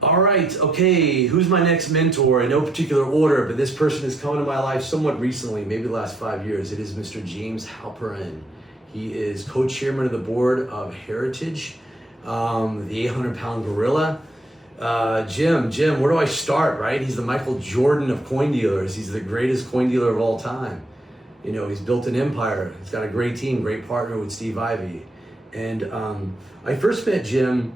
All right, okay, who's my next mentor? In no particular order, but this person has come into my life somewhat recently, maybe the last 5 years. It is Mr. James Halperin. He is co-chairman of the board of Heritage, the 800-pound gorilla. Jim, where do I start, right? He's the Michael Jordan of coin dealers. He's the greatest coin dealer of all time. You know, he's built an empire. He's got a great team, great partner with Steve Ivey. And I first met Jim.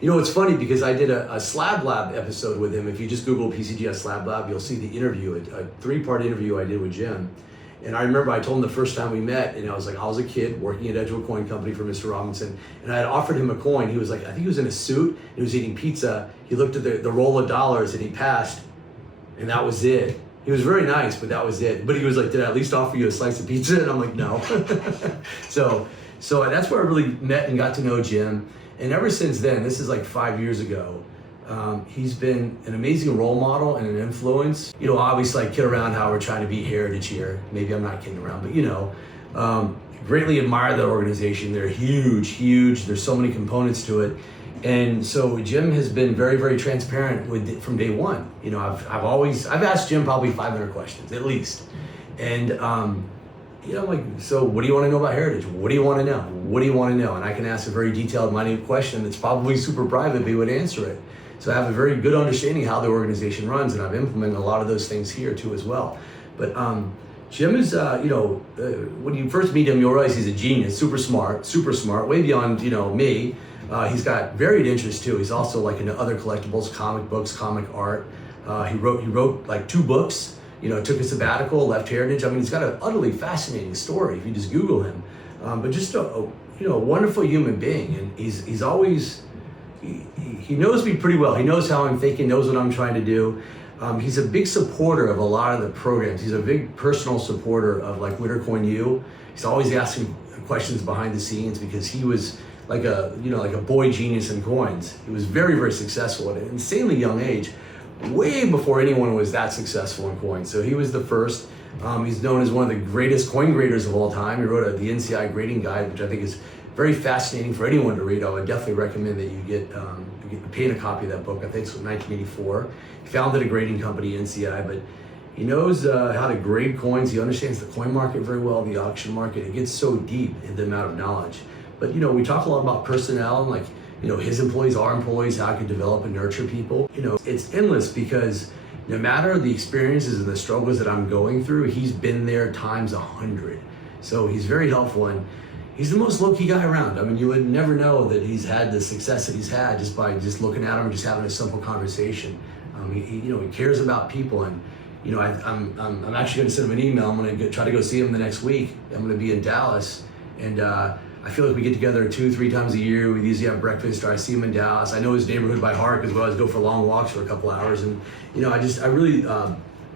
You know, it's funny because I did a Slab Lab episode with him. If you just Google PCGS Slab Lab, you'll see the interview, a 3-part interview I did with Jim. And I remember I told him the first time we met, and I was like, I was a kid working at Edgewood Coin Company for Mr. Robinson, and I had offered him a coin. He was like, I think he was in a suit, and he was eating pizza. He looked at the roll of dollars, and he passed, and that was it. He was very nice, but that was it. But he was like, did I at least offer you a slice of pizza? And I'm like, no. So that's where I really met and got to know Jim. And ever since then, this is like 5 years ago, he's been an amazing role model and an influence. You know, obviously I kid around how we're trying to be Heritage here. Maybe I'm not kidding around, but you know, greatly admire that organization. They're huge. There's so many components to it. And so Jim has been very, very transparent from day one. You know, I've asked Jim probably 500 questions at least. And, you know, like, so what do you want to know about Heritage? What do you want to know? What do you want to know? And I can ask a very detailed, minute question that's probably super private, but he would answer it. So I have a very good understanding of how the organization runs, and I've implemented a lot of those things here too as well. But Jim is, you know, when you first meet him, you'll realize he's a genius, super smart, way beyond, you know, me. He's got varied interests too. He's also like into other collectibles, comic books, comic art. He wrote like 2 books. You know, took a sabbatical, left Heritage. I mean, he's got an utterly fascinating story if you just Google him. But just a wonderful human being, and he's always he knows me pretty well. He knows how I'm thinking, knows what I'm trying to do. He's a big supporter of a lot of the programs. He's a big personal supporter of like Wintercoin U. He's always asking questions behind the scenes because he was like a boy genius in coins. He was very, very successful at an insanely young age. Way before anyone was that successful in coins. So he was the first. He's known as one of the greatest coin graders of all time. He wrote the NCI grading guide, which I think is very fascinating for anyone to read. I would definitely recommend that you get paying a copy of that book. I think it's from 1984. He founded a grading company, NCI, but he knows how to grade coins. He understands the coin market very well, the auction market. It gets so deep in the amount of knowledge. But you know, we talk a lot about personnel and like, you know, his employees, our employees, how I can develop and nurture people. You know, it's endless because no matter the experiences and the struggles that I'm going through, he's been there times 100. So he's very helpful, and he's the most low-key guy around. I mean, you would never know that he's had the success that he's had just by just looking at him and just having a simple conversation. He cares about people, and you know, I'm actually going to send him an email. I'm going to try to go see him the next week. I'm going to be in Dallas, and I feel like we get together 2-3 times a year. We usually have breakfast, or I see him in Dallas. I know his neighborhood by heart because we always go for long walks for a couple hours. And you know, I really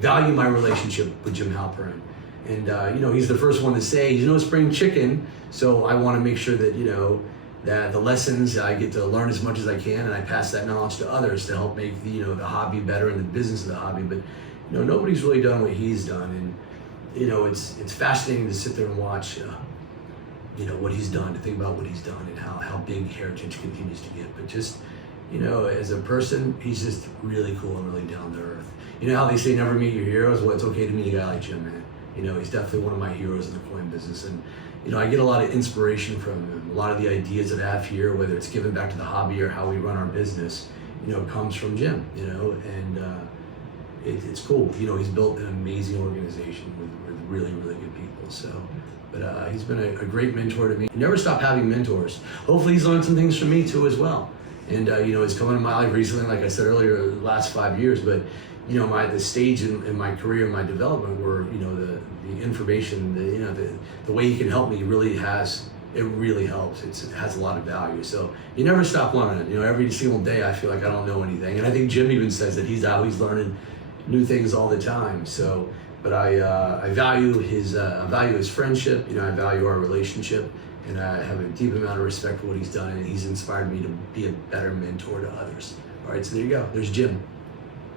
value my relationship with Jim Halperin. And you know, he's the first one to say he's no spring chicken. So I want to make sure that, you know, that the lessons I get to learn as much as I can, and I pass that knowledge to others to help make the hobby better and the business of the hobby. But you know, nobody's really done what he's done, and you know, it's fascinating to sit there and watch. You know, what he's done, to think about what he's done and how big Heritage continues to get. But just, you know, as a person, he's just really cool and really down to earth. You know how they say never meet your heroes? Well, it's okay to meet a guy like Jim, man. You know, he's definitely one of my heroes in the coin business. And, you know, I get a lot of inspiration from him. A lot of the ideas that I have here, whether it's giving back to the hobby or how we run our business, you know, comes from Jim, you know, and it's cool. You know, he's built an amazing organization with really, really good people. So, but he's been a great mentor to me. He never stopped having mentors. Hopefully he's learned some things from me too as well. And you know, it's come into my life recently, like I said earlier, the last 5 years, but you know, the stage in my career, my development, where, you know, the information, the way he can help me really helps. It has a lot of value. So you never stop learning. You know, every single day I feel like I don't know anything. And I think Jim even says that he's always learning new things all the time. So, but I value his friendship. You know, I value our relationship, and I have a deep amount of respect for what he's done, and he's inspired me to be a better mentor to others. All right, so there you go. There's Jim.